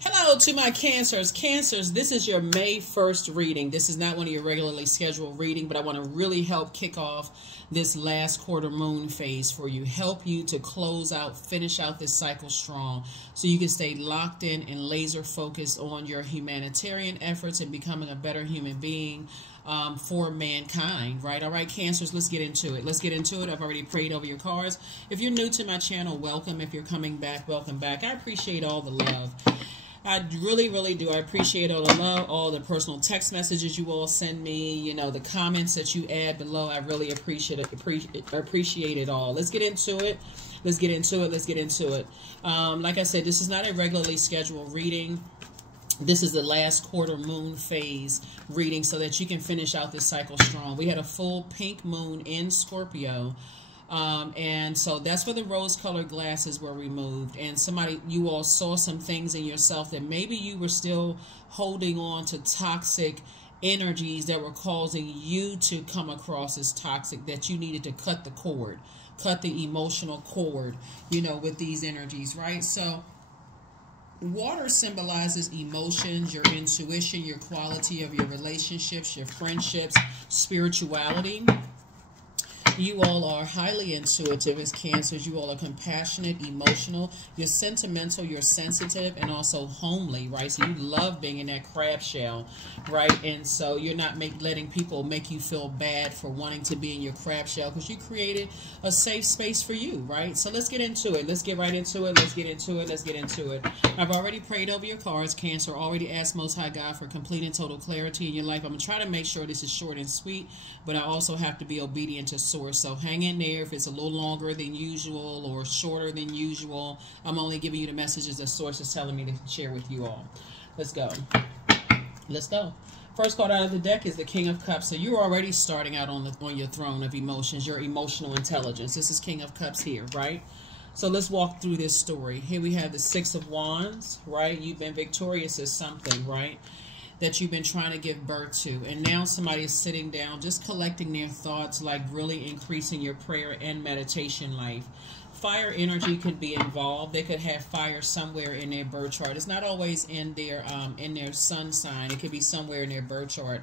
Hello to my Cancers. Cancers, this is your May 1st reading. This is not one of your regularly scheduled reading, but I want to really help kick off this last quarter moon phase for you. Help you to close out, finish out this cycle strong so you can stay locked in and laser focused on your humanitarian efforts and becoming a better human being for mankind, right? All right, Cancers, let's get into it. Let's get into it. I've already prayed over your cards. If you're new to my channel, welcome. If you're coming back, welcome back. I appreciate all the love. I really, really do. I appreciate all the love, all the personal text messages you all send me, you know, the comments that you add below. I really appreciate it all. Let's get into it. Let's get into it. Let's get into it. Like I said, this is not a regularly scheduled reading. This is the last quarter moon phase reading so that you can finish out this cycle strong. We had a full pink moon in Scorpio. And so that's where the rose-colored glasses were removed. And you all saw some things in yourself that maybe you were still holding on to toxic energies that were causing you to come across as toxic, that you needed to cut the cord, cut the emotional cord, you know, with these energies, right? So water symbolizes emotions, your intuition, your quality of your relationships, your friendships, spirituality. You all are highly intuitive as Cancers. You all are compassionate, emotional. You're sentimental, you're sensitive, and also homely, right? So you love being in that crab shell, right? And so you're not letting people make you feel bad for wanting to be in your crab shell because you created a safe space for you, right? So let's get into it. Let's get right into it. Let's get into it. Let's get into it. I've already prayed over your cards, Cancer. Already asked Most High God for complete and total clarity in your life. I'm going to try to make sure this is short and sweet, but I also have to be obedient to Source. So hang in there. If it's a little longer than usual or shorter than usual, I'm only giving you the messages that Source is telling me to share with you all. Let's go. Let's go. First card out of the deck is the King of Cups. So you're already starting out on your throne of emotions, your emotional intelligence. This is King of Cups here, right? So let's walk through this story. Here we have the Six of Wands, right? You've been victorious at something, right, that you've been trying to give birth to. And now somebody is sitting down, just collecting their thoughts, like really increasing your prayer and meditation life. Fire energy could be involved. They could have fire somewhere in their birth chart. It's not always in their sun sign. It could be somewhere in their birth chart.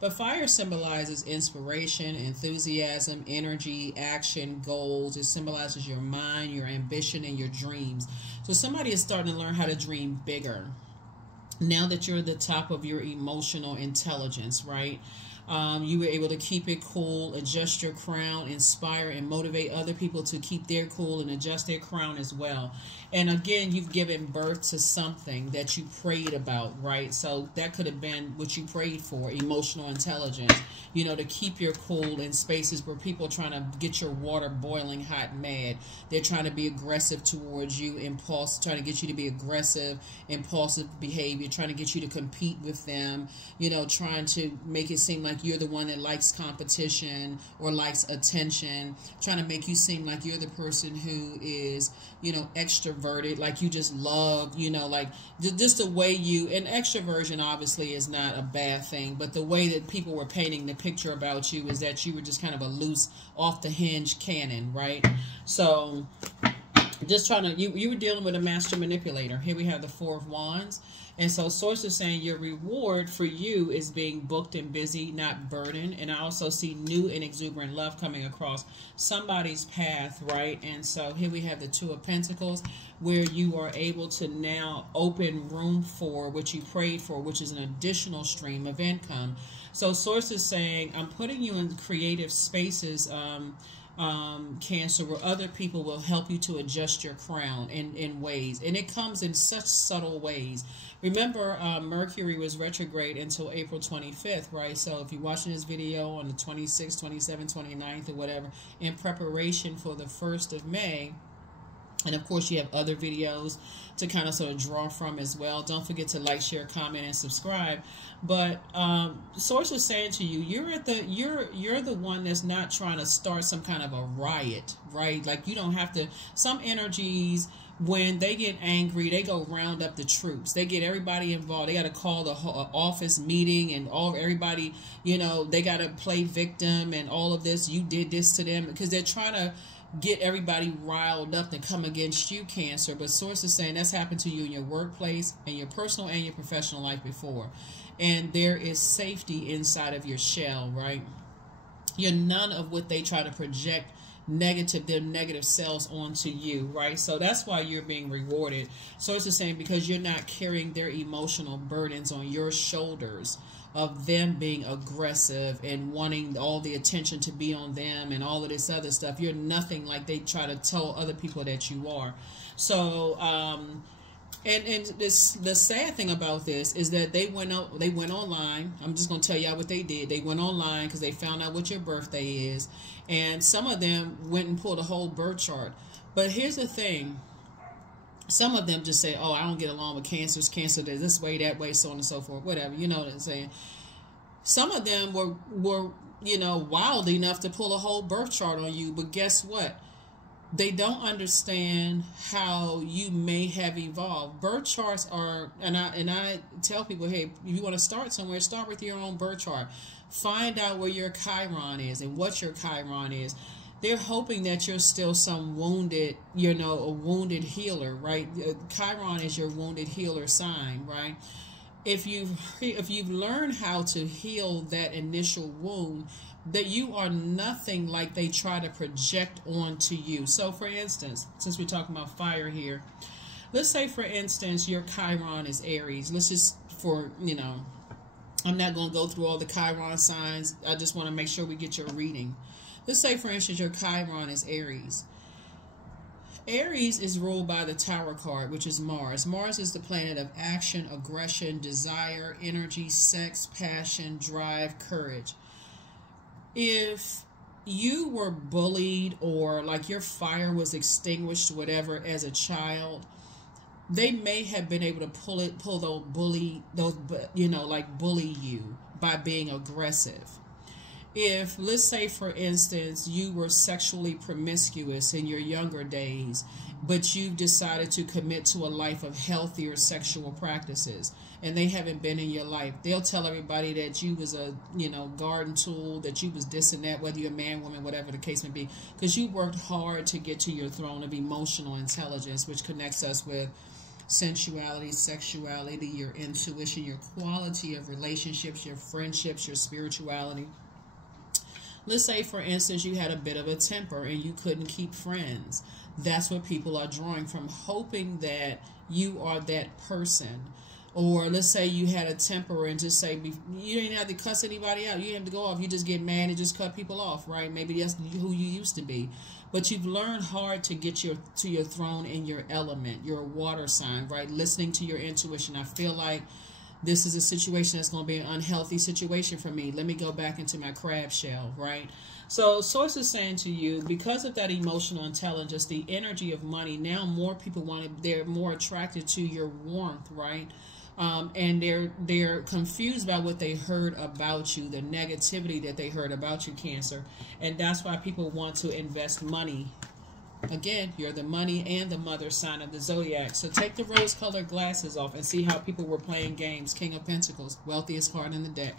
But fire symbolizes inspiration, enthusiasm, energy, action, goals. It symbolizes your mind, your ambition, and your dreams. So somebody is starting to learn how to dream bigger. Now that you're at the top of your emotional intelligence, right? You were able to keep it cool, adjust your crown, inspire and motivate other people to keep their cool and adjust their crown as well. And again, you've given birth to something that you prayed about, right? So that could have been what you prayed for, emotional intelligence, you know, to keep your cool in spaces where people are trying to get your water boiling hot and mad. They're trying to be aggressive towards you, trying to get you to be aggressive, impulsive behavior, trying to get you to compete with them, you know, trying to make it seem like you're the one that likes competition or likes attention, trying to make you seem like you're the person who is, you know, extroverted, like you just love, you know, like just the way and extroversion obviously is not a bad thing, but the way that people were painting the picture about you is that you were just kind of a loose, off the hinge cannon, right? So just trying to, you were dealing with a master manipulator. Here we have the Four of Wands. And so Source is saying your reward for you is being booked and busy, not burdened. And I also see new and exuberant love coming across somebody's path, right? And so here we have the Two of Pentacles, where you are able to now open room for what you prayed for, which is an additional stream of income. So Source is saying, I'm putting you in creative spaces, Cancer, where other people will help you to adjust your crown in ways, and it comes in such subtle ways. Remember, Mercury was retrograde until April 25th, right? So if you're watching this video on the 26th, 27th, 29th, or whatever, in preparation for the 1st of May, and of course you have other videos to kind of sort of draw from as well. Don't forget to like, share, comment, and subscribe. But Source is saying to you, you're the one that's not trying to start some kind of a riot, right? Like you don't have to. Some energies, when they get angry, they go round up the troops. They get everybody involved. They got to call the office meeting and everybody, you know, they got to play victim and all of this. You did this to them because they're trying to get everybody riled up and come against you, Cancer. But Source is saying that's happened to you in your workplace and your personal and your professional life before. And there is safety inside of your shell, right? You're none of what they try to project their negative selves onto you, right? So that's why you're being rewarded. Source is saying because you're not carrying their emotional burdens on your shoulders of them being aggressive and wanting all the attention to be on them and all of this other stuff. You're nothing like they try to tell other people that you are. So, and the sad thing about this is that they went online. I'm just going to tell y'all what they did. They went online because they found out what your birthday is. And some of them went and pulled a whole birth chart. But here's the thing. Some of them just say, oh, I don't get along with Cancers. Cancer this way, that way, so on and so forth, whatever. You know what I'm saying? Some of them were wild enough to pull a whole birth chart on you. But guess what? They don't understand how you may have evolved. Birth charts are, and I tell people, hey, if you want to start somewhere, start with your own birth chart. Find out where your Chiron is and what your Chiron is. They're hoping that you're still some wounded, a wounded healer, right? Chiron is your wounded healer sign, right? If you've learned how to heal that initial wound, that you are nothing like they try to project onto you. So, for instance, since we're talking about fire here, let's say, for instance, your Chiron is Aries. Let's just, I'm not going to go through all the Chiron signs. I just want to make sure we get your reading. Let's say, for instance, your Chiron is Aries. Aries is ruled by the Tower card, which is Mars. Mars is the planet of action, aggression, desire, energy, sex, passion, drive, courage. If you were bullied or like your fire was extinguished, whatever, as a child, they may have been able to bully you by being aggressive. If, let's say, for instance, you were sexually promiscuous in your younger days, but you've decided to commit to a life of healthier sexual practices, and they haven't been in your life, they'll tell everybody that you was a, garden tool, that you was this and that, whether you're a man, woman, whatever the case may be, because you worked hard to get to your throne of emotional intelligence, which connects us with sensuality, sexuality, your intuition, your quality of relationships, your friendships, your spirituality. Let's say, for instance, you had a bit of a temper and you couldn't keep friends. That's what people are drawing from, hoping that you are that person. Or let's say you had a temper and just say, you didn't have to cuss anybody out. You didn't have to go off. You just get mad and just cut people off, right? Maybe that's who you used to be. But you've learned hard to get to your throne in your element. You're a water sign, right? Listening to your intuition. I feel like this is a situation that's going to be an unhealthy situation for me. Let me go back into my crab shell, right? So Source is saying to you, because of that emotional intelligence, the energy of money, now more people they're more attracted to your warmth, right? And they're confused by what they heard about you, the negativity that they heard about you, Cancer. And that's why people want to invest money. Again, you're the money and the mother sign of the zodiac. So take the rose-colored glasses off and see how people were playing games. King of Pentacles, wealthiest card in the deck.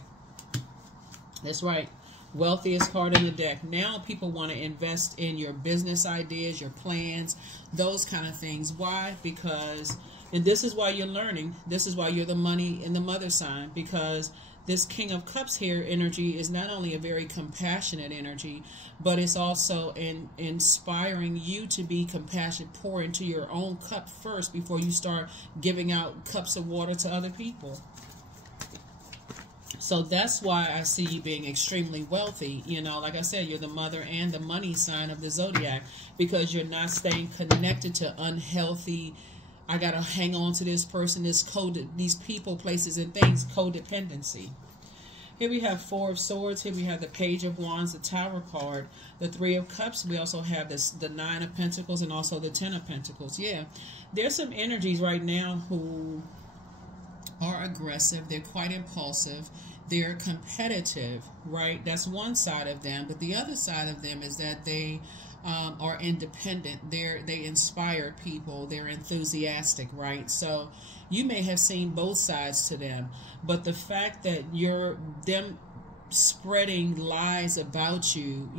That's right. Wealthiest card in the deck. Now people want to invest in your business ideas, your plans, those kind of things. Why? Because, and this is why you're learning, this is why you're the money and the mother sign, because this King of Cups here energy is not only a very compassionate energy, but it's also inspiring you to be compassionate. Pour into your own cup first before you start giving out cups of water to other people. So that's why I see you being extremely wealthy. Like I said, you're the mother and the money sign of the zodiac, because you're not staying connected to unhealthy, I got to hang on to this person, these people, places, and things, codependency. Here we have Four of Swords. Here we have the Page of Wands, the Tower card, the Three of Cups. We also have the Nine of Pentacles and also the Ten of Pentacles. Yeah, there's some energies right now who are aggressive. They're quite impulsive. They're competitive, right? That's one side of them. But the other side of them is that they are independent. They inspire people. They're enthusiastic, right? So you may have seen both sides to them, but the fact that them spreading lies about you,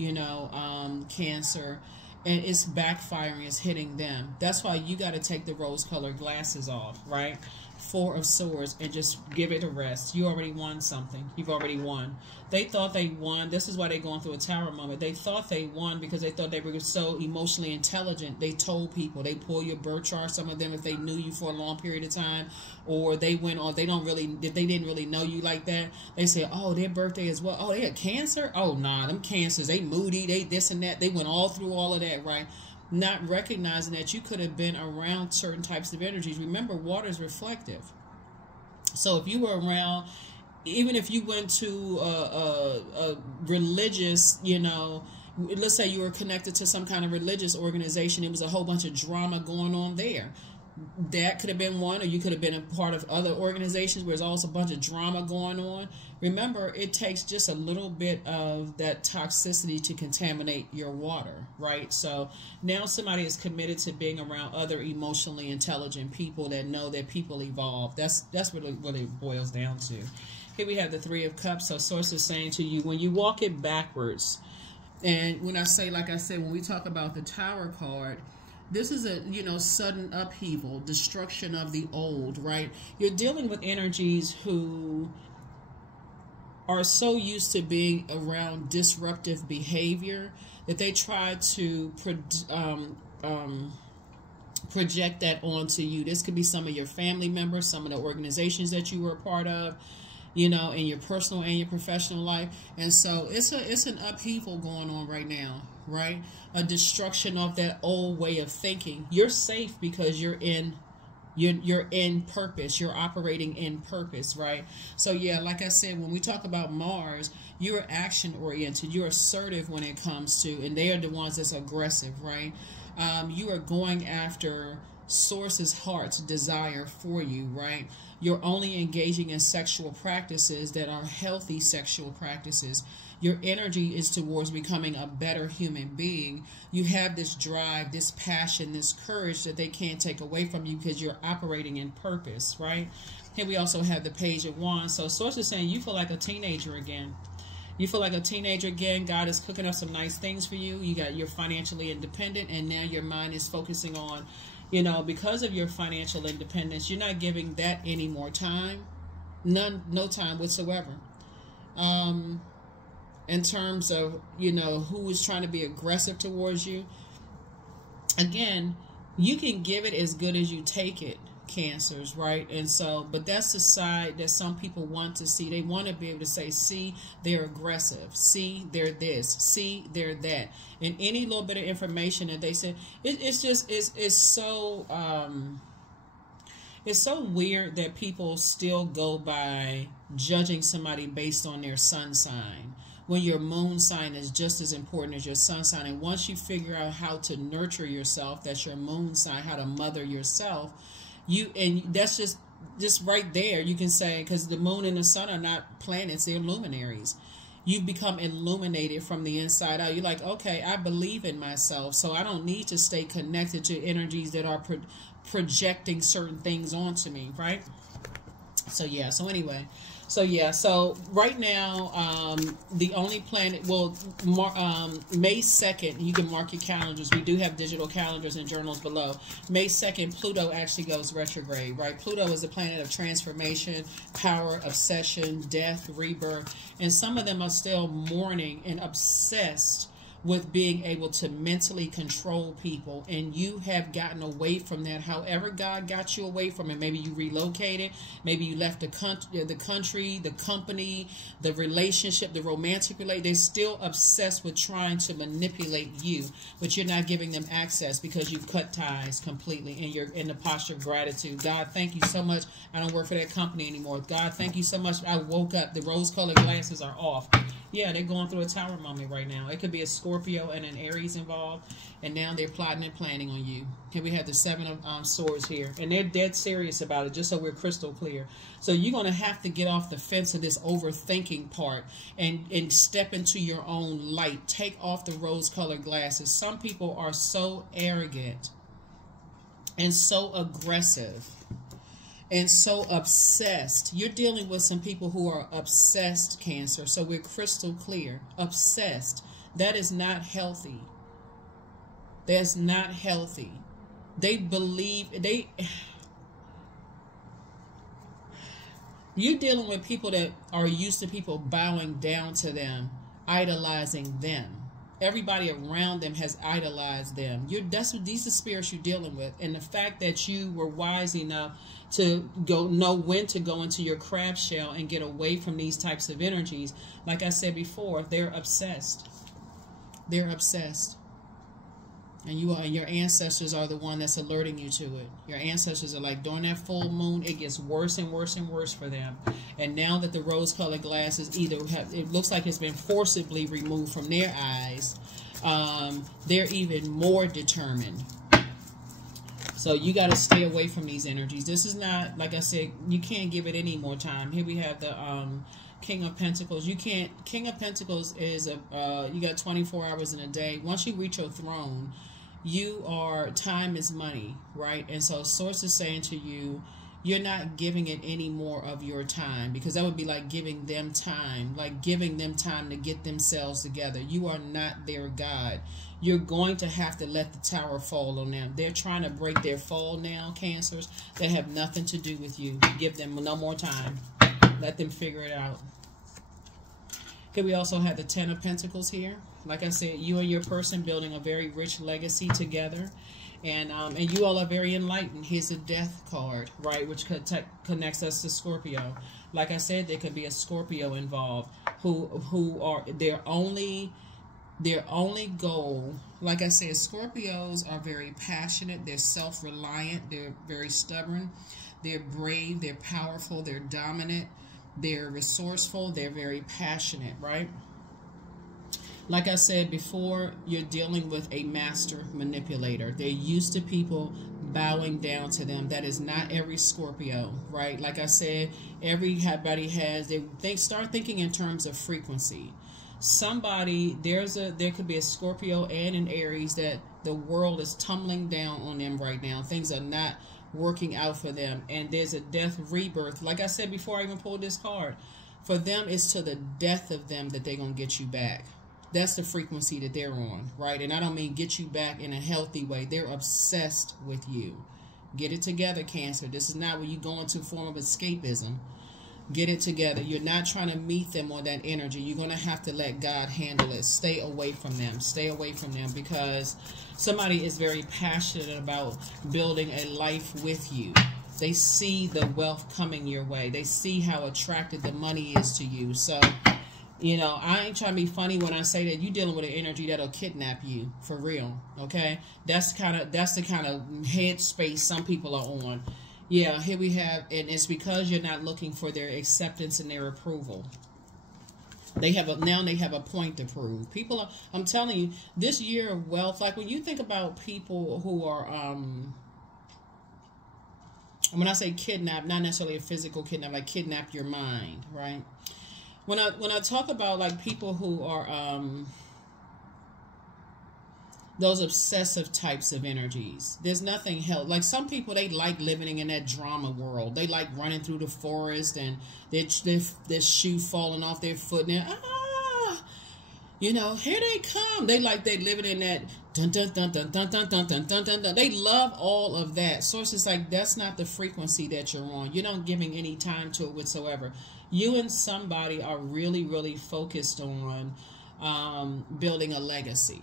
Cancer, and it's backfiring, it's hitting them. That's why you got to take the rose-colored glasses off, right? Four of Swords, and just give it a rest. You already won something. You've already won. They thought they won. This is why they're going through a tower moment. They thought they won because they thought they were so emotionally intelligent. They told people. They pull your birth chart. Some of them, if they knew you for a long period of time, or they went on, if they didn't really know you like that, they say, oh, their birthday is what? Oh, they had Cancer? Oh, nah, them Cancers, they moody, they this and that. They went all through all of that, right? Not recognizing that you could have been around certain types of energies. Remember, water is reflective. So if you were around, even if you went to a religious, let's say you were connected to some kind of religious organization, it was a whole bunch of drama going on there. That could have been one, or you could have been a part of other organizations where there's also a bunch of drama going on. Remember, it takes just a little bit of that toxicity to contaminate your water, right? So now somebody is committed to being around other emotionally intelligent people that know that people evolve. That's really what it boils down to. Here we have the Three of Cups. So Source is saying to you, when you walk it backwards, and when I say, like I said, when we talk about the Tower card, this is a, sudden upheaval, destruction of the old, right? You're dealing with energies who are so used to being around disruptive behavior that they try to project that onto you. This could be some of your family members, some of the organizations that you were a part of, in your personal and your professional life. And so it's an upheaval going on right now, right? A destruction of that old way of thinking. You're safe because you're in purpose. You're operating in purpose, right? So yeah, like I said, when we talk about Mars, you're action oriented. You're assertive when it comes to, and they are the ones that's aggressive, right? You are going after Source's heart's desire for you, right? You're only engaging in sexual practices that are healthy sexual practices. Your energy is towards becoming a better human being. You have this drive, this passion, this courage that they can't take away from you because you're operating in purpose, right? Here we also have the Page of Wands. So Source is saying you feel like a teenager again. You feel like a teenager again. God is cooking up some nice things for you. You're financially independent, and now your mind is focusing on, because of your financial independence, you're not giving that any more time. No time whatsoever. In terms of, who is trying to be aggressive towards you. Again, you can give it as good as you take it, Cancers, right? And so, but that's the side that some people want to see. They want to be able to say, see, they're aggressive. See, they're this. See, they're that. And any little bit of information that they say, it's so weird that people still go by judging somebody based on their sun sign, when your moon sign is just as important as your sun sign. And once you figure out how to nurture yourself, that's your moon sign, how to mother yourself, and that's just right there, you can say, because the moon and the sun are not planets, they're luminaries. You become illuminated from the inside out. You're like, okay, I believe in myself, so I don't need to stay connected to energies that are projecting certain things onto me, right? So yeah, so anyway, so right now, the only planet, May 2nd, you can mark your calendars. We do have digital calendars and journals below. May 2nd, Pluto actually goes retrograde, right? Pluto is the planet of transformation, power, obsession, death, rebirth. And some of them are still mourning and obsessed with being able to mentally control people, and you have gotten away from that. However God got you away from it, maybe you relocated, maybe you left the country, the company, the relationship, the romantic relationship. They're still obsessed with trying to manipulate you, but you're not giving them access because you've cut ties completely, and you're in the posture of gratitude. God, thank you so much. I don't work for that company anymore. God, thank you so much. I woke up. The rose-colored glasses are off. Yeah, they're going through a tower moment right now. It could be a Scorpio and an Aries involved, and now they're plotting and planning on you. Here we have the Seven of Swords here, and they're dead serious about it, just so we're crystal clear. So you're going to have to get off the fence of this overthinking part and step into your own light. Take off the rose-colored glasses. Some people are so arrogant and so aggressive and so obsessed. You're dealing with some people who are obsessed, Cancer. So we're crystal clear. Obsessed. That is not healthy. That's not healthy. They believe you're dealing with people that are used to people bowing down to them, idolizing them. Everybody around them has idolized them. These are spirits you're dealing with. And the fact that you were wise enough to know when to go into your crab shell and get away from these types of energies, like I said before, they're obsessed. They're obsessed. And your ancestors are the one that's alerting you to it. Your ancestors are like, during that full moon, it gets worse and worse and worse for them. And now that the rose-colored glasses it looks like it's been forcibly removed from their eyes, they're even more determined. So you got to stay away from these energies. This is not, like I said, you can't give it any more time. Here we have the King of Pentacles. King of Pentacles is you got 24 hours in a day. Once you reach your throne, time is money, right? And so Source is saying to you, you're not giving it any more of your time, because that would be like giving them time to get themselves together. You are not their God. You're going to have to let the tower fall on them. They're trying to break their fall now, Cancers. They have nothing to do with you. Give them no more time. Let them figure it out. Okay, we also have the Ten of Pentacles here. Like I said, you and your person building a very rich legacy together. And you all are very enlightened. Here's a Death card, right, which connects us to Scorpio. Like I said, there could be a Scorpio involved who are their only goal. Like I said, Scorpios are very passionate. They're self-reliant. They're very stubborn. They're brave. They're powerful. They're dominant. They're resourceful. They're very passionate, right? Like I said before, you're dealing with a master manipulator. They're used to people bowing down to them. That is not every Scorpio, right? Like I said, everybody has, start thinking in terms of frequency. There could be a Scorpio and an Aries that the world is tumbling down on them right now. Things are not working out for them. And there's a death rebirth. Like I said before I even pulled this card, for them, it's to the death of them that they're going to get you back. That's the frequency that they're on, right? And I don't mean get you back in a healthy way. They're obsessed with you. Get it together, Cancer. This is not where you go into a form of escapism. Get it together. You're not trying to meet them on that energy. You're going to have to let God handle it. Stay away from them. Stay away from them, because somebody is very passionate about building a life with you. They see the wealth coming your way. They see how attractive the money is to you. So, you know, I ain't trying to be funny when I say that you're dealing with an energy that'll kidnap you, for real, okay? That's the kind of headspace some people are on. Yeah, here we have, and it's because you're not looking for their acceptance and their approval. Now they have a point to prove. People are, I'm telling you, this year of wealth, like when you think about people who are, when I say kidnap, not necessarily a physical kidnap, like kidnap your mind, right? When I talk about like people who are those obsessive types of energies, there's nothing held. Like some people, they like living in that drama world. They like running through the forest and their shoe falling off their foot and you know, here they come. They living in that dun dun dun dun dun dun dun dun dun dun dun. They love all of that. Sources like that's not the frequency that you're on. You're not giving any time to it whatsoever. You and somebody are really, really focused on building a legacy.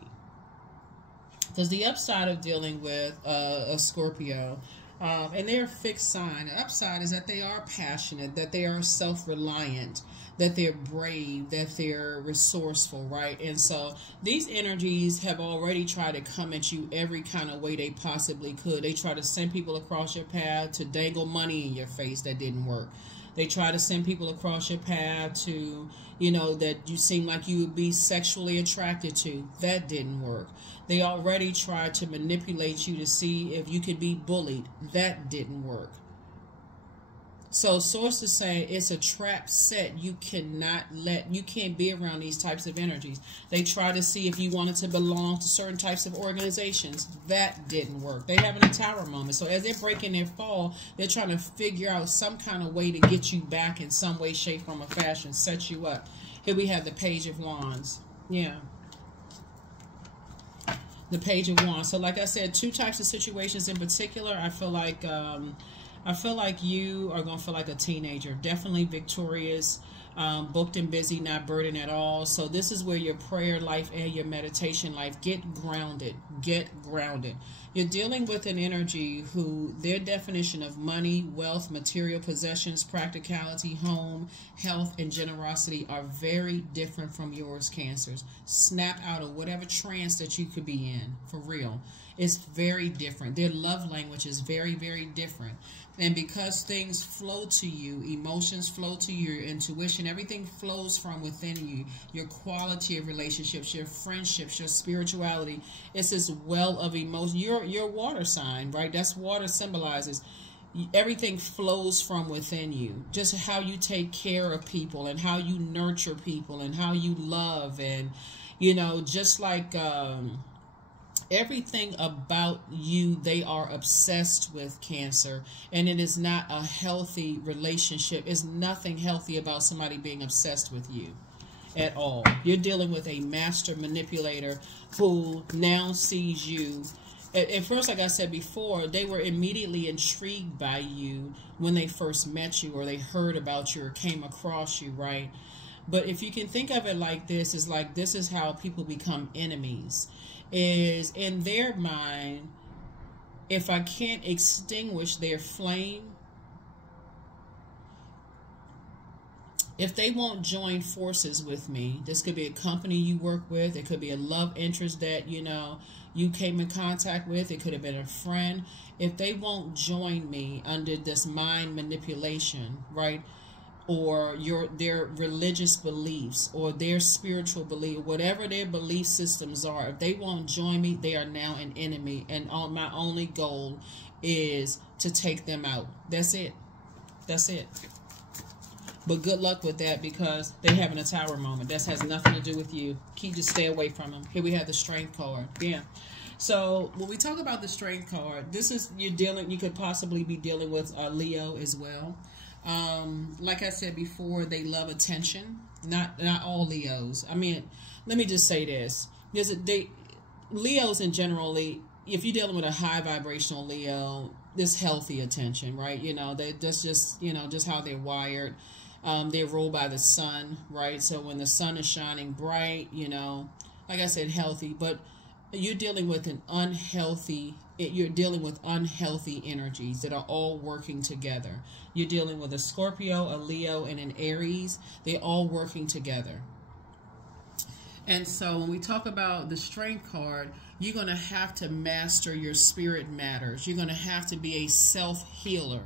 Because the upside of dealing with a Scorpio, and they're a fixed sign, the upside is that they are passionate, that they are self-reliant, that they're brave, that they're resourceful, right? And so these energies have already tried to come at you every kind of way they possibly could. They try to send people across your path to dangle money in your face. That didn't work. They try to send people across your path to, you know, that you seem like you would be sexually attracted to. That didn't work. They already tried to manipulate you to see if you could be bullied. That didn't work. So sources say it's a trap set. You can't be around these types of energies. They try to see if you wanted to belong to certain types of organizations. That didn't work. They're having a tower moment. So as they're breaking their fall, they're trying to figure out some kind of way to get you back in some way, shape, form, or fashion, set you up. Here we have the Page of Wands. Yeah. The Page of Wands. So like I said, two types of situations in particular. I feel like you are going to feel like a teenager. Definitely victorious, booked and busy, not burdened at all. So this is where your prayer life and your meditation life, get grounded. Get grounded. You're dealing with an energy who their definition of money, wealth, material possessions, practicality, home, health, and generosity are very different from yours, Cancers. Snap out of whatever trance that you could be in, for real. It's very different. Their love language is very, very different. And because things flow to you, emotions flow to you, your intuition, everything flows from within you, your quality of relationships, your friendships, your spirituality. It's this well of emotion. You're a water sign, right? That's water symbolizes. Everything flows from within you. Just how you take care of people and how you nurture people and how you love. And, you know, just like... everything about you, they are obsessed with, Cancer, and it is not a healthy relationship. It's nothing healthy about somebody being obsessed with you at all. You're dealing with a master manipulator who now sees you. At first, like I said before, they were immediately intrigued by you when they first met you or they heard about you or came across you, right? But if you can think of it like this, is like this is how people become enemies. Is in their mind, if I can't extinguish their flame, if they won't join forces with me, this could be a company you work with, it could be a love interest that, you know, you came in contact with, it could have been a friend. If they won't join me under this mind manipulation, right? Or their religious beliefs or their spiritual belief, whatever their belief systems are, if they won't join me, they are now an enemy. And my only goal is to take them out. That's it. That's it. But good luck with that, because they're having a tower moment. That has nothing to do with you. Just stay away from them. Here we have the Strength card. Yeah. So when we talk about the Strength card, this is you could possibly be dealing with Leo as well. Like I said before, they love attention. Not all Leos. I mean, let me just say this: Leos in generally, if you're dealing with a high vibrational Leo, this healthy attention, right? You know, that's just just how they're wired. They're ruled by the sun, right? So when the sun is shining bright, you know, like I said, healthy. But you're dealing with you're dealing with unhealthy energies that are all working together. You're dealing with a Scorpio, a Leo, and an Aries. They're all working together. And so when we talk about the Strength card, you're going to have to master your spirit matters. You're going to have to be a self-healer.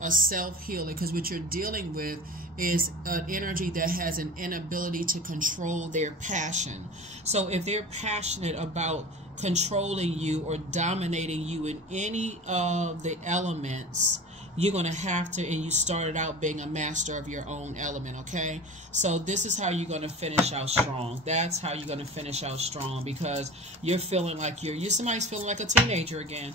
A self-healer, because what you're dealing with is an energy that has an inability to control their passion. So if they're passionate about controlling you or dominating you in any of the elements, you're going to have to, and you started out being a master of your own element, okay? So this is how you're going to finish out strong. That's how you're going to finish out strong, because you're feeling like somebody's feeling like a teenager again.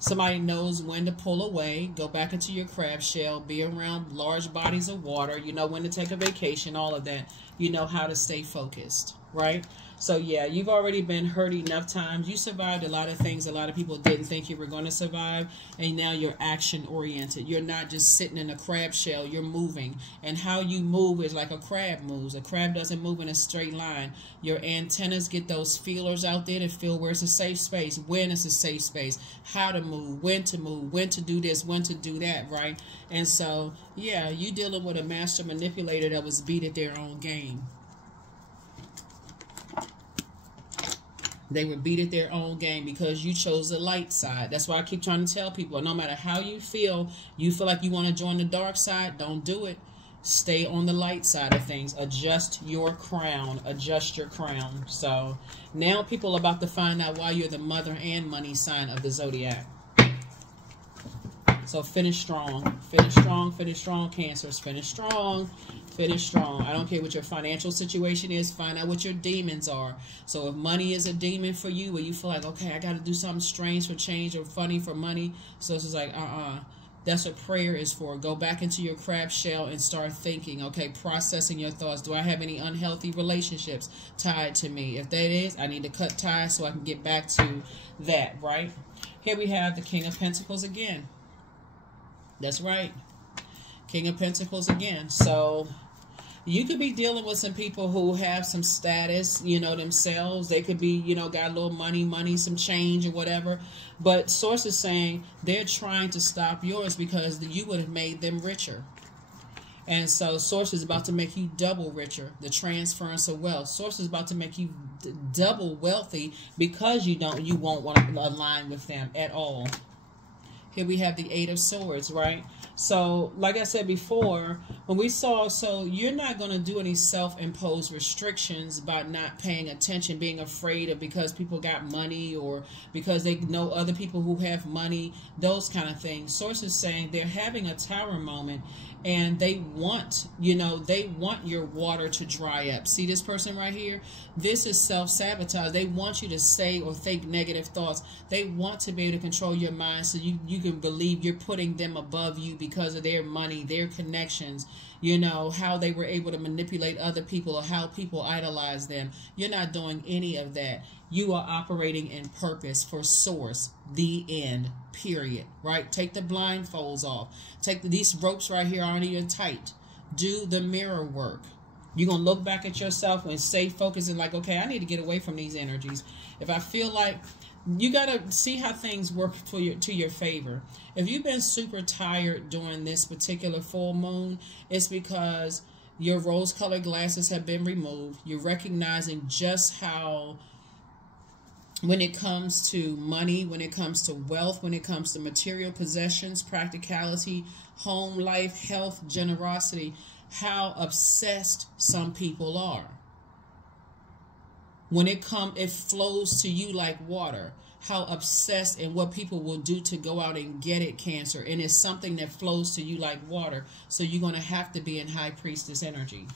Somebody knows when to pull away, go back into your crab shell, be around large bodies of water. You know when to take a vacation, all of that. You know how to stay focused, right? So yeah, you've already been hurt enough times. You survived a lot of things a lot of people didn't think you were going to survive, and now you're action oriented. You're not just sitting in a crab shell, you're moving. And how you move is like a crab moves. A crab doesn't move in a straight line. Your antennas get those feelers out there to feel where it's a safe space, when it's a safe space, how to move, when to do this, when to do that, right? And so yeah, you're dealing with a master manipulator that was beat at their own game. They were beat at their own game because you chose the light side. That's why I keep trying to tell people, no matter how you feel like you want to join the dark side, don't do it. Stay on the light side of things. Adjust your crown. Adjust your crown. So now people are about to find out why you're the mother and money sign of the zodiac. So finish strong. Finish strong. Finish strong, Cancers. Finish strong. Finish strong. I don't care what your financial situation is. Find out what your demons are. So if money is a demon for you, where you feel like, okay, I got to do something strange for change or funny for money. So it's just like, That's what prayer is for. Go back into your crab shell and start thinking, okay, processing your thoughts. Do I have any unhealthy relationships tied to me? If that is, I need to cut ties so I can get back to that, right? Here we have the King of Pentacles again. That's right. King of Pentacles again. So you could be dealing with some people who have some status, you know, themselves. They could be, you know, got a little money, some change or whatever. But Source is saying they're trying to stop yours because you would have made them richer. And so Source is about to make you double richer, the transference of wealth. Source is about to make you double wealthy because you won't want to align with them at all. Here we have the Eight of Swords, right? So, like I said before, when we saw, so you're not going to do any self-imposed restrictions about not paying attention, being afraid of because people got money or because they know other people who have money, those kind of things. Source is saying they're having a tower moment and they want, you know, they want your water to dry up. See this person right here? This is self-sabotage. They want you to say or think negative thoughts. They want to be able to control your mind so you can believe you're putting them above you because of their money, their connections, you know, how they were able to manipulate other people or how people idolize them. You're not doing any of that. You are operating in purpose for Source. The end. Period. Right? Take the blindfolds off. Take these ropes right here aren't even tight. Do the mirror work. You're going to look back at yourself and stay focused and like, okay, I need to get away from these energies. If I feel like you got to see how things work for to your favor. If you've been super tired during this particular full moon, it's because your rose-colored glasses have been removed. You're recognizing just how, when it comes to money, when it comes to wealth, when it comes to material possessions, practicality, home life, health, generosity, how obsessed some people are. When it flows to you like water. How obsessed and what people will do to go out and get it, Cancer. And it's something that flows to you like water. So you're going to have to be in High Priestess energy.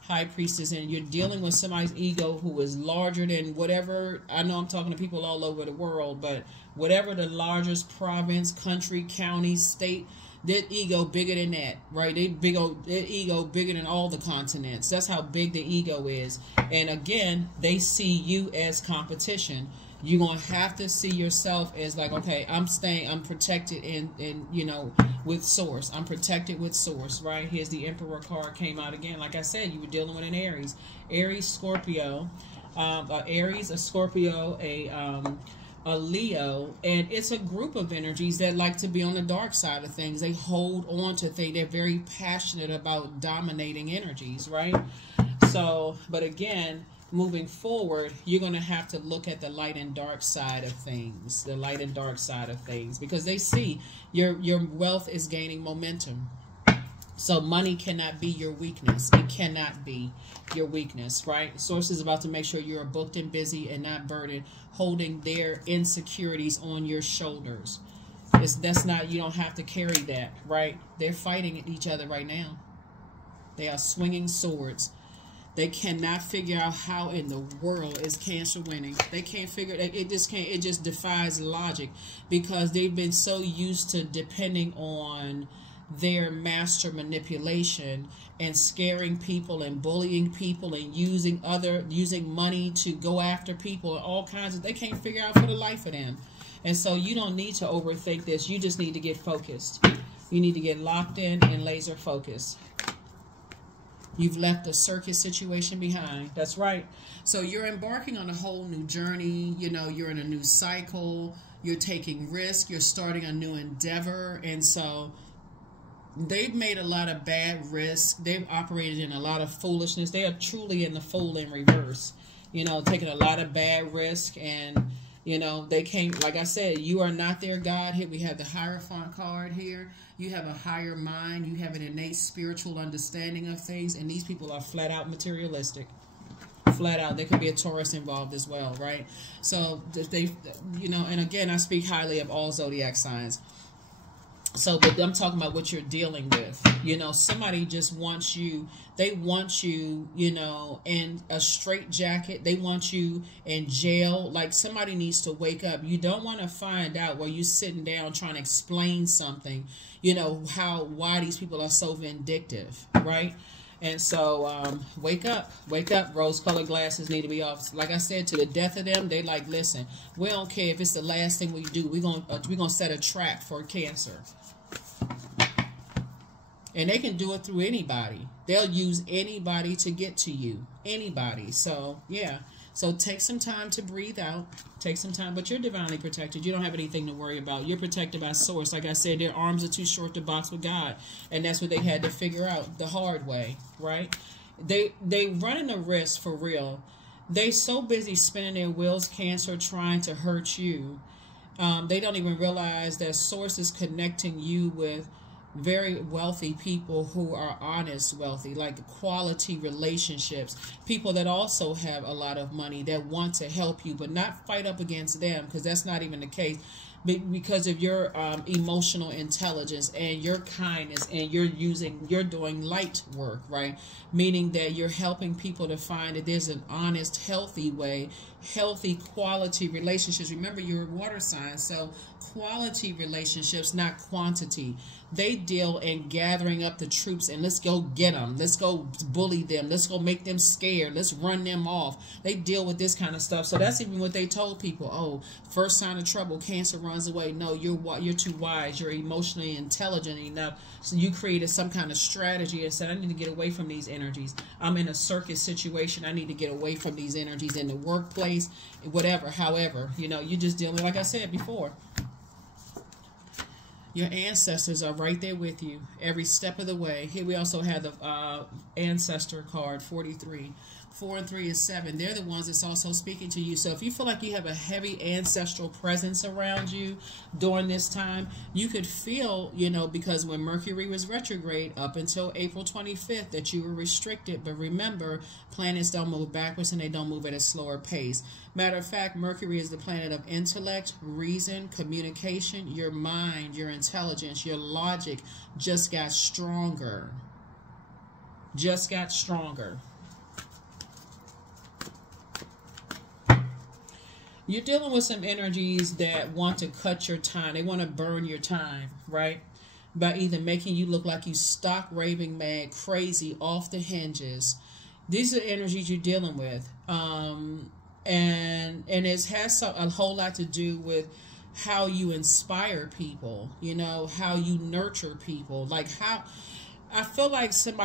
High Priestess, and you're dealing with somebody's ego who is larger than whatever. I know I'm talking to people all over the world, but whatever the largest province, country, county, state, their ego bigger than that, right? Their ego bigger than all the continents. That's how big the ego is. And again, they see you as competition. You're going to have to see yourself as like, okay, I'm protected in you know, with Source. I'm protected with Source, right? Here's the Emperor card came out again. Like I said, you were dealing with an Aries. Aries, Scorpio, Aries, a Scorpio, a Leo, and it's a group of energies that like to be on the dark side of things. They hold on to things. They're very passionate about dominating energies, right? So, but again, moving forward, you're going to have to look at the light and dark side of things, the light and dark side of things, because they see your wealth is gaining momentum. So money cannot be your weakness. It cannot be your weakness, right? Source is about to make sure you're booked and busy and not burdened, holding their insecurities on your shoulders. That's not, you don't have to carry that, right? They're fighting each other right now. They are swinging swords. They cannot figure out how in the world is Cancer winning. They can't figure it. It just can't. It just defies logic because they've been so used to depending on their master manipulation and scaring people and bullying people and using money to go after people and all kinds of. They can't figure out for the life of them. And so you don't need to overthink this. You just need to get focused. You need to get locked in and laser focused. You've left the circus situation behind. That's right. So you're embarking on a whole new journey. You know, you're in a new cycle. You're taking risk. You're starting a new endeavor. And so they've made a lot of bad risks. They've operated in a lot of foolishness. They are truly in the fool in reverse. You know, taking a lot of bad risk. And, you know, they can't, like I said, you are not their God. Here we have the Hierophant card here. You have a higher mind. You have an innate spiritual understanding of things. And these people are flat out materialistic. Flat out. There could be a Taurus involved as well, right? So they, you know, and again, I speak highly of all zodiac signs. So, but I'm talking about what you're dealing with. You know, somebody just wants you, they want you, you know, in a straitjacket. They want you in jail. Like, somebody needs to wake up. You don't want to find out while you're sitting down trying to explain something, you know, why these people are so vindictive, right? And so, wake up, rose-colored glasses need to be off. Like I said, to the death of them, they like, listen, we don't care if it's the last thing we do. We're gonna set a trap for Cancer. And they can do it through anybody. They'll use anybody to get to you. Anybody. So, yeah. So take some time to breathe out. Take some time. But you're divinely protected. You don't have anything to worry about. You're protected by Source. Like I said, their arms are too short to box with God. And that's what they had to figure out the hard way, right? They running a risk for real. They so busy spinning their wheels, Cancer, trying to hurt you. They don't even realize that Source is connecting you with very wealthy people who are honest wealthy, like quality relationships, people that also have a lot of money that want to help you, but not fight up against them, because that's not even the case. Because of your emotional intelligence and your kindness, and you're doing light work, right? Meaning that you're helping people to find that there's an honest, healthy way, healthy quality relationships. Remember, you're a water sign, so quality relationships, not quantity. They deal in gathering up the troops and let's go get them. Let's go bully them. Let's go make them scared. Let's run them off. They deal with this kind of stuff. So that's even what they told people. Oh, first sign of trouble, Cancer runs away. No, you're too wise. You're emotionally intelligent enough. So you created some kind of strategy and said, I need to get away from these energies. I'm in a circus situation. I need to get away from these energies in the workplace, whatever. However, you know, you're just dealing, like I said before. Your ancestors are right there with you every step of the way. Here we also have the ancestor card, 43. 4 and 3 is 7. They're the ones that's also speaking to you. So if you feel like you have a heavy ancestral presence around you during this time, you could feel, you know, because when Mercury was retrograde up until April 25th, that you were restricted. But remember, planets don't move backwards and they don't move at a slower pace. Matter of fact, Mercury is the planet of intellect, reason, communication. Your mind, your intelligence, your logic just got stronger. Just got stronger. You're dealing with some energies that want to cut your time. They want to burn your time, right? By either making you look like you stock raving mad, crazy, off the hinges. These are energies you're dealing with. And it has a whole lot to do with how you inspire people, you know, how you nurture people. Like how, I feel like some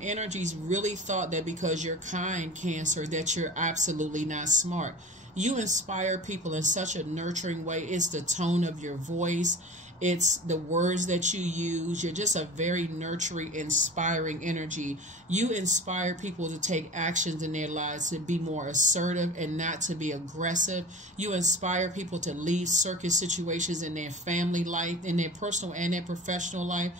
energies really thought that because you're kind, Cancer, that you're absolutely not smart. You inspire people in such a nurturing way. It's the tone of your voice. It's the words that you use. You're just a very nurturing, inspiring energy. You inspire people to take actions in their lives, to be more assertive and not to be aggressive. You inspire people to leave circus situations in their family life, in their personal and their professional life.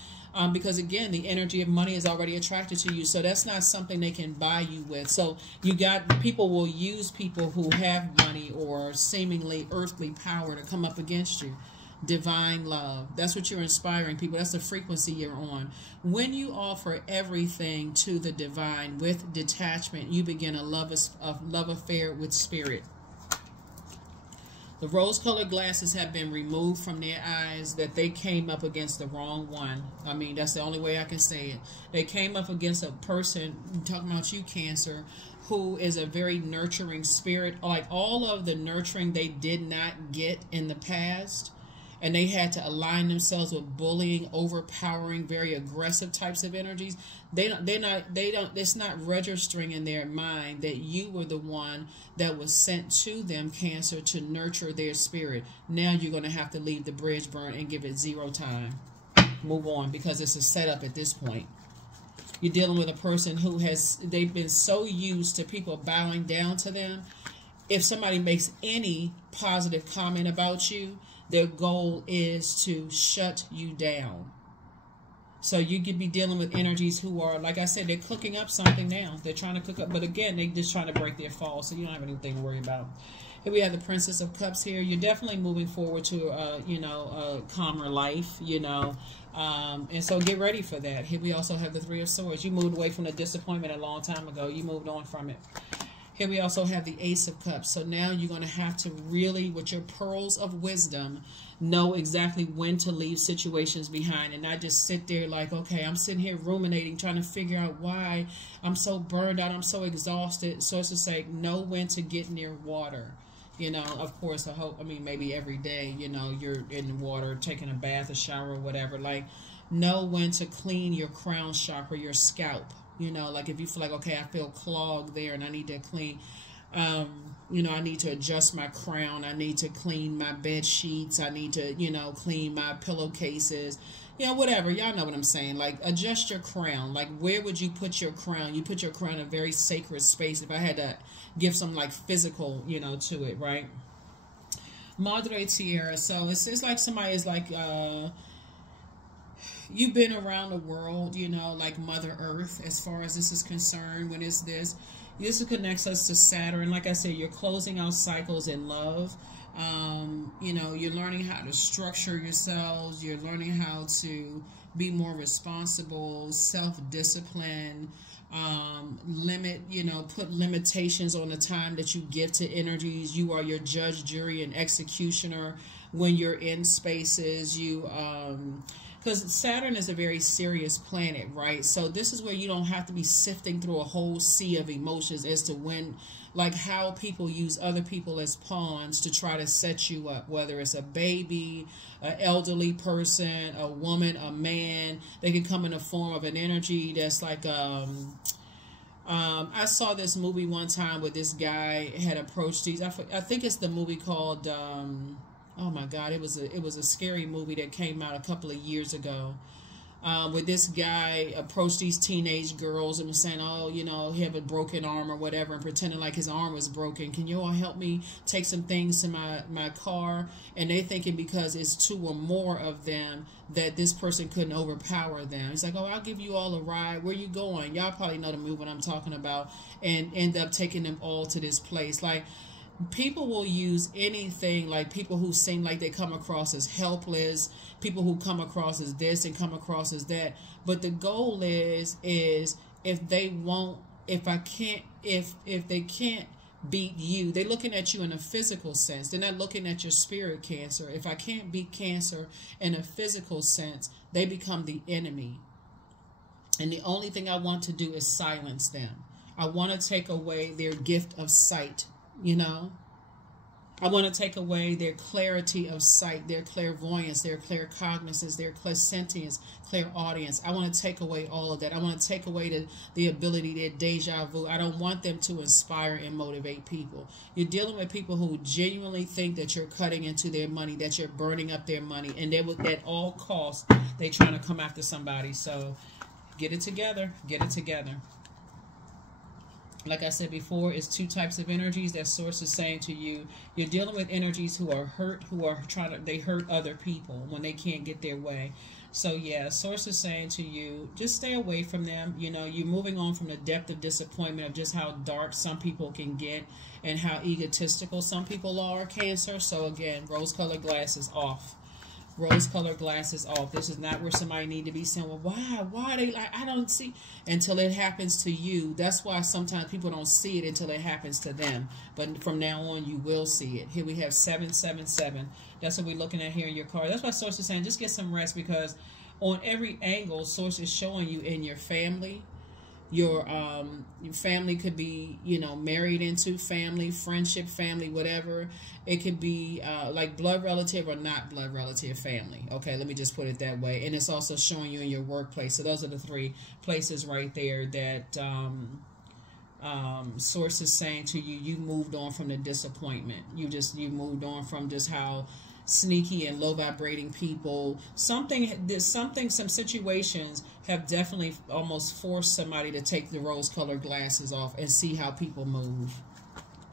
Because again, the energy of money is already attracted to you. So that's not something they can buy you with. So you got, people will use people who have money or seemingly earthly power to come up against you. Divine love. That's what you're inspiring people. That's the frequency you're on. When you offer everything to the divine with detachment, you begin a love affair with spirit. The rose-colored glasses have been removed from their eyes, that they came up against the wrong one. I mean, that's the only way I can say it. They came up against a person, talking about you, Cancer, who is a very nurturing spirit. Like all of the nurturing they did not get in the past, and they had to align themselves with bullying, overpowering, very aggressive types of energies. It's not registering in their mind that you were the one that was sent to them, Cancer, to nurture their spirit. Now you're going to have to leave the bridge burn and give it 0 time. Move on, because it's a setup at this point. You're dealing with a person who they've been so used to people bowing down to them. If somebody makes any positive comment about you, their goal is to shut you down. So you could be dealing with energies who are, like I said, they're cooking up something now. They're trying to cook up, but again, they're just trying to break their fall, so you don't have anything to worry about. Here we have the Princess of Cups here. You're definitely moving forward to, you know, a calmer life, you know. And so get ready for that. Here we also have the Three of Swords. You moved away from the disappointment a long time ago. You moved on from it. Here we also have the Ace of Cups. So now you're going to have to really, with your pearls of wisdom, know exactly when to leave situations behind and not just sit there like, okay, I'm sitting here ruminating, trying to figure out why I'm so burned out, I'm so exhausted. So it's to say, know when to get near water. You know, of course, I mean, maybe every day, you know, you're in the water, taking a bath, a shower, or whatever. Like, know when to clean your crown chakra, your scalp. You know, like if you feel like, okay, I feel clogged there and I need to clean, you know, I need to adjust my crown. I need to clean my bed sheets. I need to, you know, clean my pillowcases. You know, whatever. Y'all know what I'm saying. Like, adjust your crown. Like, where would you put your crown? You put your crown in a very sacred space. If I had to give some, like, physical, you know, to it, right? Madre Tierra. So it's like somebody is like, you've been around the world, you know, like Mother Earth, as far as this is concerned. When it's this connects us to Saturn. Like I said, you're closing out cycles in love. You know, you're learning how to structure yourselves. You're learning how to be more responsible, self-discipline, limit, you know, put limitations on the time that you give to energies. You are your judge, jury, and executioner when you're in spaces. You, because Saturn is a very serious planet, right? So this is where you don't have to be sifting through a whole sea of emotions as to when, like how people use other people as pawns to try to set you up, whether it's a baby, an elderly person, a woman, a man. They can come in the form of an energy that's like, I saw this movie one time where this guy had approached these, I think it's the movie called, oh my God, it was a scary movie that came out a couple of years ago, where this guy approached these teenage girls and was saying, oh, you know, he had a broken arm or whatever, and pretending like his arm was broken. Can you all help me take some things to my car? And they thinking because it's two or more of them that this person couldn't overpower them. He's like, oh, I'll give you all a ride. Where you going? Y'all probably know the movie I'm talking about. And end up taking them all to this place. Like, people will use anything, like people who seem like they come across as helpless, people who come across as this and come across as that. But the goal is if they can't beat you, they're looking at you in a physical sense. They're not looking at your spirit, Cancer. If I can't beat Cancer in a physical sense, they become the enemy. And the only thing I want to do is silence them. I want to take away their gift of sight. You know, I want to take away their clarity of sight, their clairvoyance, their claircognizance, their clairsentience, clairaudience. I want to take away all of that. I want to take away the ability, their deja vu. I don't want them to inspire and motivate people. You're dealing with people who genuinely think that you're cutting into their money, that you're burning up their money, and they will, at all costs, they're trying to come after somebody. So get it together. Get it together. Like I said before, it's two types of energies that Source is saying to you. You're dealing with energies who are hurt, they hurt other people when they can't get their way. So yeah, Source is saying to you, just stay away from them. You know, you're moving on from the depth of disappointment of just how dark some people can get and how egotistical some people are, Cancer. So again, rose-colored glasses off. Rose-colored glasses off. This is not where somebody need to be saying, well, why they like, I don't see, until it happens to you. That's why sometimes people don't see it until it happens to them. But from now on, you will see it. Here we have 777. That's what we're looking at here in your card. That's why Source is saying, just get some rest, because on every angle, Source is showing you in your family. Your family could be, you know, married into family, friendship, family, whatever. It could be like blood relative or not blood relative family. Okay, let me just put it that way. And it's also showing you in your workplace. So those are the three places right there that Source is saying to you, you moved on from the disappointment. You moved on from just how sneaky and low vibrating people. Some situations have definitely almost forced somebody to take the rose colored glasses off and see how people move,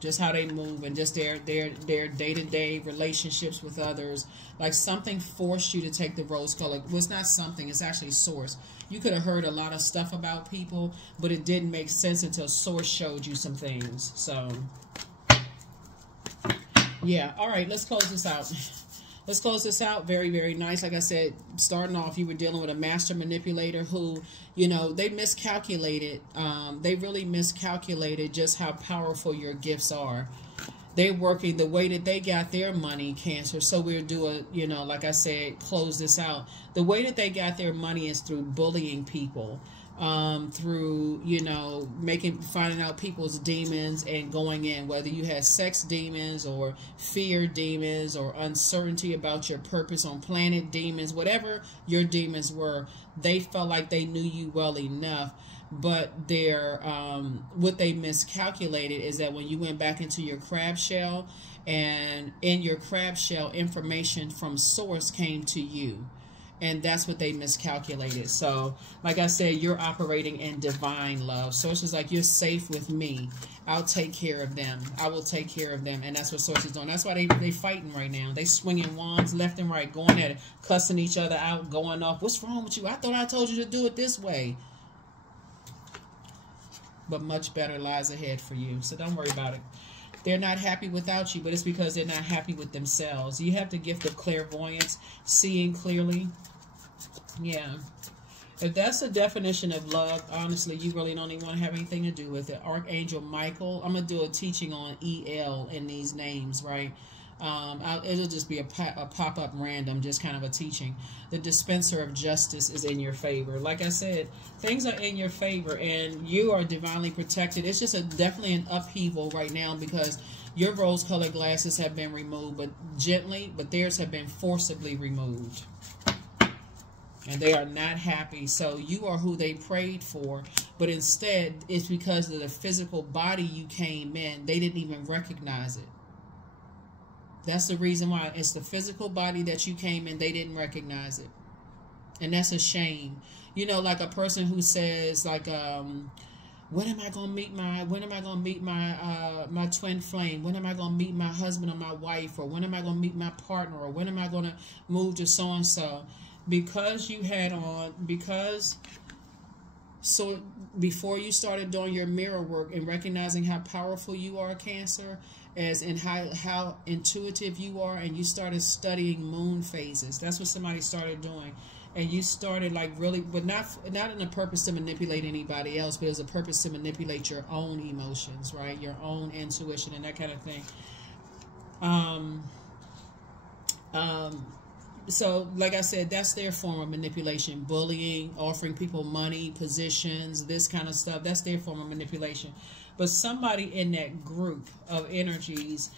just how they move, and just their day-to-day relationships with others. Like something forced you to take the rose colored. Well, it's not something, it's actually Source. You could have heard a lot of stuff about people, but it didn't make sense until Source showed you some things. So Yeah. All right. Let's close this out. Let's close this out. Very, very nice. Like I said, starting off, you were dealing with a master manipulator who, you know, they miscalculated. They really miscalculated just how powerful your gifts are. They're working the way that they got their money, Cancer. So we'll do a, you know, like I said, close this out. The way that they got their money is through bullying people. Through, you know, finding out people's demons and going in, whether you had sex demons or fear demons or uncertainty about your purpose on planet demons, whatever your demons were, they felt like they knew you well enough. But their what they miscalculated is that when you went back into your crab shell, and in your crab shell, information from source came to you. And that's what they miscalculated. So, like I said, you're operating in divine love. Source is like, you're safe with me. I'll take care of them. I will take care of them. And that's what Source is doing. That's why they fighting right now. They swinging wands left and right, going at it, cussing each other out, going off. What's wrong with you? I thought I told you to do it this way. But much better lies ahead for you. So don't worry about it. They're not happy without you, but it's because they're not happy with themselves. You have the gift of clairvoyance, seeing clearly. Yeah. If that's the definition of love, honestly, you really don't even want to have anything to do with it. Archangel Michael. I'm going to do a teaching on EL in these names, right? It'll just be a pop-up random, just kind of a teaching. The dispenser of justice is in your favor. Like I said, things are in your favor and you are divinely protected. It's just definitely an upheaval right now because your rose-colored glasses have been removed, but gently, but theirs have been forcibly removed. And they are not happy. So you are who they prayed for, but instead it's because of the physical body you came in. They didn't even recognize it. That's the reason why. It's the physical body that you came in. They didn't recognize it. And that's a shame. You know, like a person who says, like, when am I going to meet my twin flame? When am I going to meet my husband or my wife? Or when am I going to meet my partner? Or when am I going to move to so-and-so? Because you had on, so before you started doing your mirror work and recognizing how powerful you are, Cancer, as in how intuitive you are, and you started studying moon phases. That's what somebody started doing. And you started like really, but not in a purpose to manipulate anybody else, but as a purpose to manipulate your own emotions, right? Your own intuition and that kind of thing. So, like I said, that's their form of manipulation. Bullying, offering people money, positions, this kind of stuff. That's their form of manipulation. But somebody in that group of energies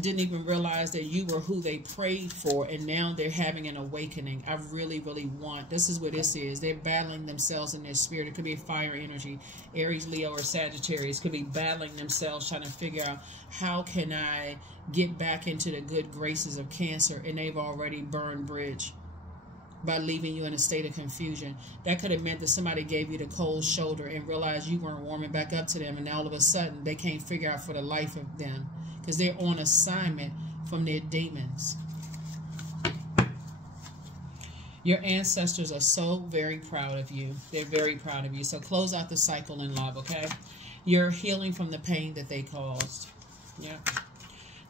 didn't even realize that you were who they prayed for, and now they're having an awakening. I really, really want, this is what this is. They're battling themselves in their spirit. It could be a fire energy, Aries, Leo, or Sagittarius. Could be battling themselves, trying to figure out how can I get back into the good graces of Cancer, and they've already burned bridge by leaving you in a state of confusion. That could have meant that somebody gave you the cold shoulder and realized you weren't warming back up to them, and all of a sudden they can't figure out for the life of them because they're on assignment from their demons. Your ancestors are so very proud of you. They're very proud of you. So close out the cycle in love, okay? You're healing from the pain that they caused. Yeah.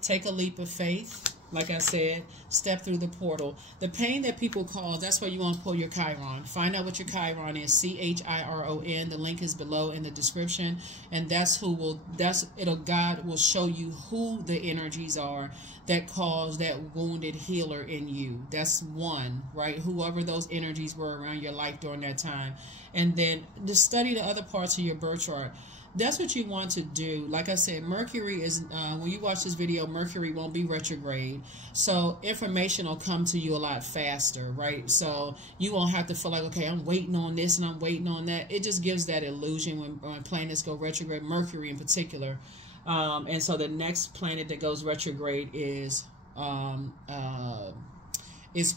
Take a leap of faith. Like I said, step through the portal. The pain that people cause, that's where you want to pull your Chiron. Find out what your Chiron is. CHIRON. The link is below in the description. And that's who will, God will show you who the energies are that cause that wounded healer in you. That's one, right? Whoever those energies were around your life during that time. And then just study the other parts of your birth chart. That's what you want to do. Like I said, Mercury is, when you watch this video, Mercury won't be retrograde. So information will come to you a lot faster, right? So you won't have to feel like, okay, I'm waiting on this and I'm waiting on that. It just gives that illusion when planets go retrograde, Mercury in particular. And so the next planet that goes retrograde is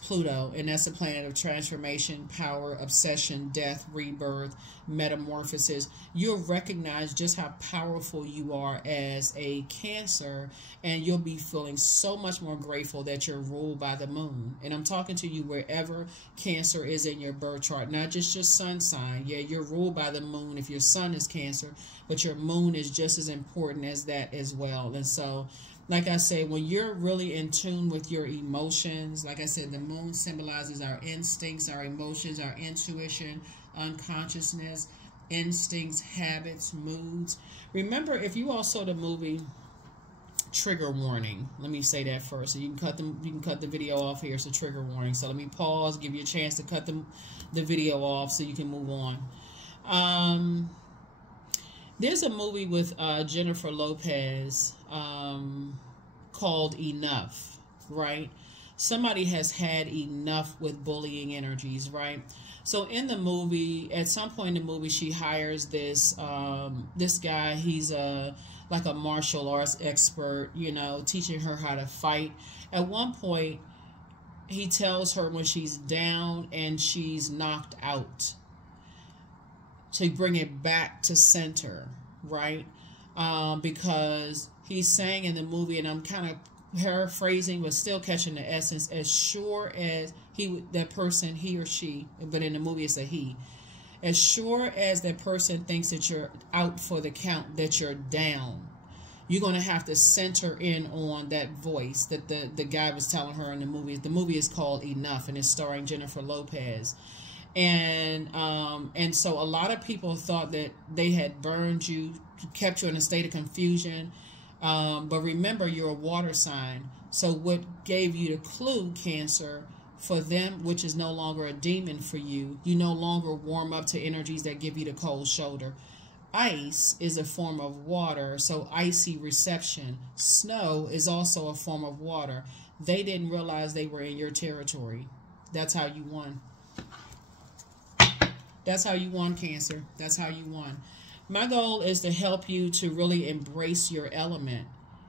Pluto, and that's a planet of transformation, power, obsession, death, rebirth, metamorphosis. You'll recognize just how powerful you are as a Cancer, and you'll be feeling so much more grateful that you're ruled by the moon. And I'm talking to you wherever Cancer is in your birth chart, not just your sun sign. Yeah, you're ruled by the moon if your sun is Cancer, but your moon is just as important as that as well. And so like I said, when you're really in tune with your emotions, like I said, the moon symbolizes our instincts, our emotions, our intuition, unconsciousness, instincts, habits, moods. Remember, if you all saw the movie Trigger Warning, let me say that first. So you can cut the video off here. It's a trigger warning. So let me pause, give you a chance to cut the video off so you can move on. There's a movie with Jennifer Lopez called Enough, right? Somebody has had enough with bullying energies, right? So in the movie, at some point in the movie, she hires this guy. He's like a martial arts expert, you know, teaching her how to fight. At one point, he tells her when she's down and she's knocked out to bring it back to center, right? Because he's saying in the movie, and I'm kind of paraphrasing, but still catching the essence, as sure as that person, he or she, but in the movie it's a he, as sure as that person thinks that you're out for the count, that you're down, you're going to have to center in on that voice that the guy was telling her in the movie. The movie is called Enough, and it's starring Jennifer Lopez. And so a lot of people thought that they had burned you, kept you in a state of confusion. But remember, you're a water sign. So what gave you the clue, Cancer, for them, which is no longer a demon for you, you no longer warm up to energies that give you the cold shoulder. Ice is a form of water, so icy reception. Snow is also a form of water. They didn't realize they were in your territory. That's how you won. That's how you won, Cancer. That's how you won. My goal is to help you to really embrace your element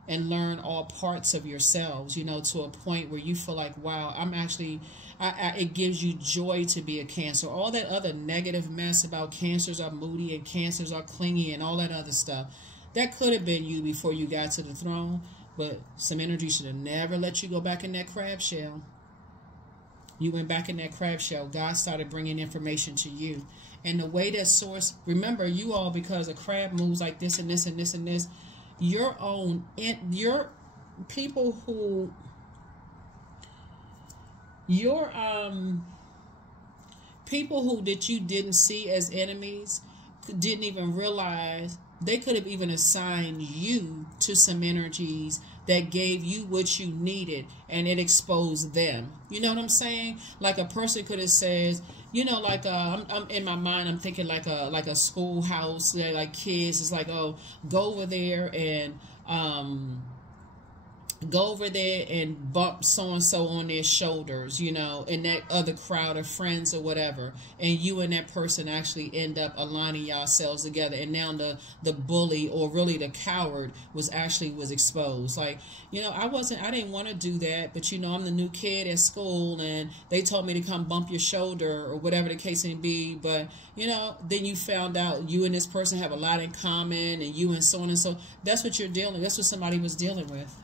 and learn all parts of yourselves, you know, to a point where you feel like, wow, I'm actually, it gives you joy to be a Cancer. All that other negative mess about Cancers are moody and Cancers are clingy and all that other stuff, that could have been you before you got to the throne, but some energy should have never let you go back in that crab shell. You went back in that crab shell. God started bringing information to you. And the way that source, remember, you all, because a crab moves like this and this and this and this, your people who, people who that you didn't see as enemies, didn't even realize, they could have even assigned you to some energies that gave you what you needed, and it exposed them. You know what I'm saying? Like a person could have said, you know, like I'm in my mind, I'm thinking like a schoolhouse, like kids. It's like, oh, go over there and bump so-and-so on their shoulders, you know, and that other crowd of friends or whatever, and you and that person actually end up aligning yourselves together, and now the bully, or really the coward, was exposed. Like, you know, I didn't want to do that, but you know, I'm the new kid at school and they told me to come bump your shoulder or whatever the case may be. But you know, then you found out you and this person have a lot in common, and you and so on and so. That's what that's what somebody was dealing with.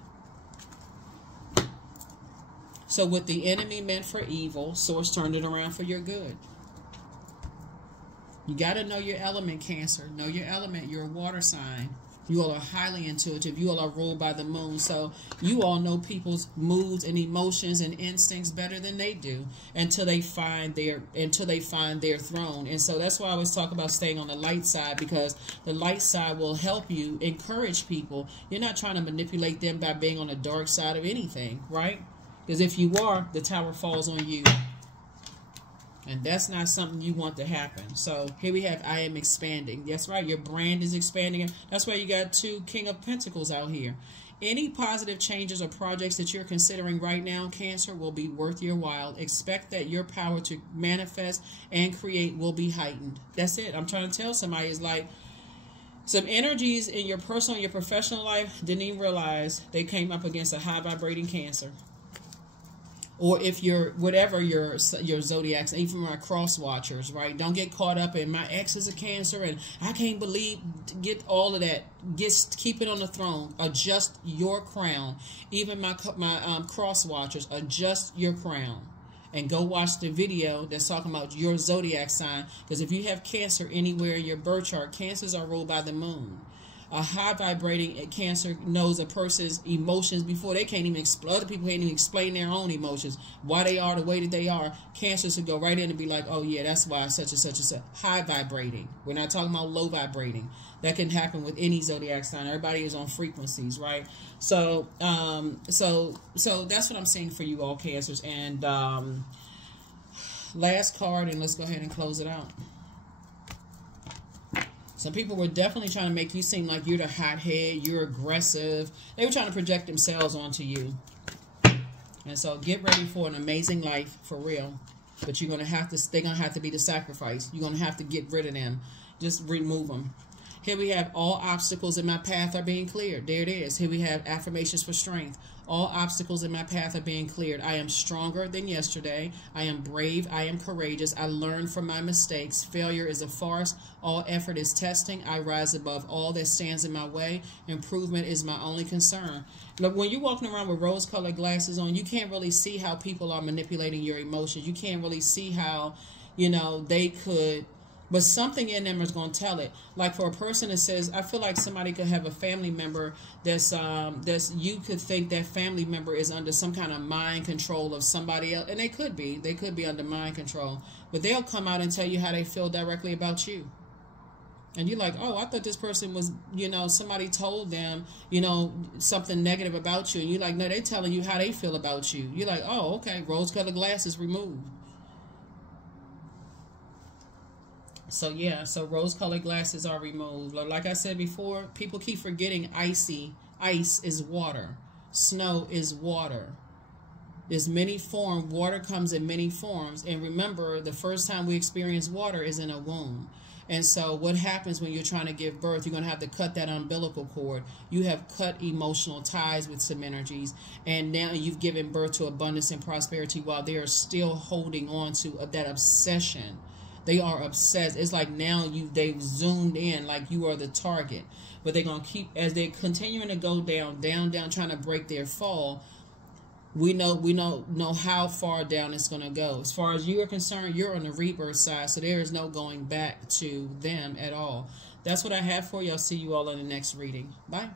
So what the enemy meant for evil, Source turned it around for your good. You got to know your element, Cancer. Know your element. You're a water sign. You all are highly intuitive. You all are ruled by the moon. So you all know people's moods and emotions and instincts better than they do until they find their throne. And so that's why I always talk about staying on the light side, because the light side will help you encourage people. You're not trying to manipulate them by being on the dark side of anything, right? Because if you are, the tower falls on you. And that's not something you want to happen. So here we have, I am expanding. That's right, your brand is expanding. That's why you got 2 King of Pentacles out here. Any positive changes or projects that you're considering right now, Cancer, will be worth your while. Expect that your power to manifest and create will be heightened. That's it. I'm trying to tell somebody, it's like some energies in your personal, your professional life, didn't even realize they came up against a high vibrating Cancer. Or if you're, whatever your zodiacs, even my cross watchers, right? Don't get caught up in my ex is a Cancer and I can't believe, get all of that. Keep it on the throne. Adjust your crown. Even my cross watchers, adjust your crown. And go watch the video that's talking about your zodiac sign. Because if you have Cancer anywhere in your birth chart, Cancers are ruled by the moon. A high vibrating Cancer knows a person's emotions before they can't even explain. Other people can't even explain their own emotions, why they are the way that they are. Cancers would go right in and be like, oh yeah, that's why such and such and such. High vibrating. We're not talking about low vibrating. That can happen with any zodiac sign. Everybody is on frequencies, right? So so that's what I'm saying for you all, Cancers. And last card, and let's go ahead and close it out. Some people were definitely trying to make you seem like you're the hothead, you're aggressive. They were trying to project themselves onto you. And so get ready for an amazing life, for real. But you're going to have to, they're going to have to be the sacrifice. You're going to have to get rid of them. Just remove them. Here we have all obstacles in my path are being cleared. There it is. Here we have affirmations for strength. All obstacles in my path are being cleared. I am stronger than yesterday. I am brave. I am courageous. I learn from my mistakes. Failure is a farce. All effort is testing. I rise above all that stands in my way. Improvement is my only concern. Look, when you're walking around with rose-colored glasses on, you can't really see how people are manipulating your emotions. You can't really see how, you know, they could... But something in them is going to tell it. Like for a person that says, I feel like somebody could have a family member that's you could think that family member is under some kind of mind control of somebody else. And they could be under mind control. But they'll come out and tell you how they feel directly about you. And you're like, oh, I thought this person was, you know, somebody told them, you know, something negative about you. And you're like, no, they're telling you how they feel about you. You're like, oh, okay, rose-colored glasses removed. So yeah, so rose-colored glasses are removed. Like I said before, people keep forgetting ice is water. Snow is water. There's many forms. Water comes in many forms. And remember, the first time we experience water is in a womb. And so what happens when you're trying to give birth, you're going to have to cut that umbilical cord. You have cut emotional ties with some energies. And now you've given birth to abundance and prosperity while they are still holding on to that obsession. They are obsessed. It's like now they've zoomed in like you are the target. But they're going to keep, as they're continuing to go down, trying to break their fall. We know how far down it's going to go. As far as you are concerned, you're on the rebirth side. So there is no going back to them at all. That's what I have for you. I'll see you all in the next reading. Bye.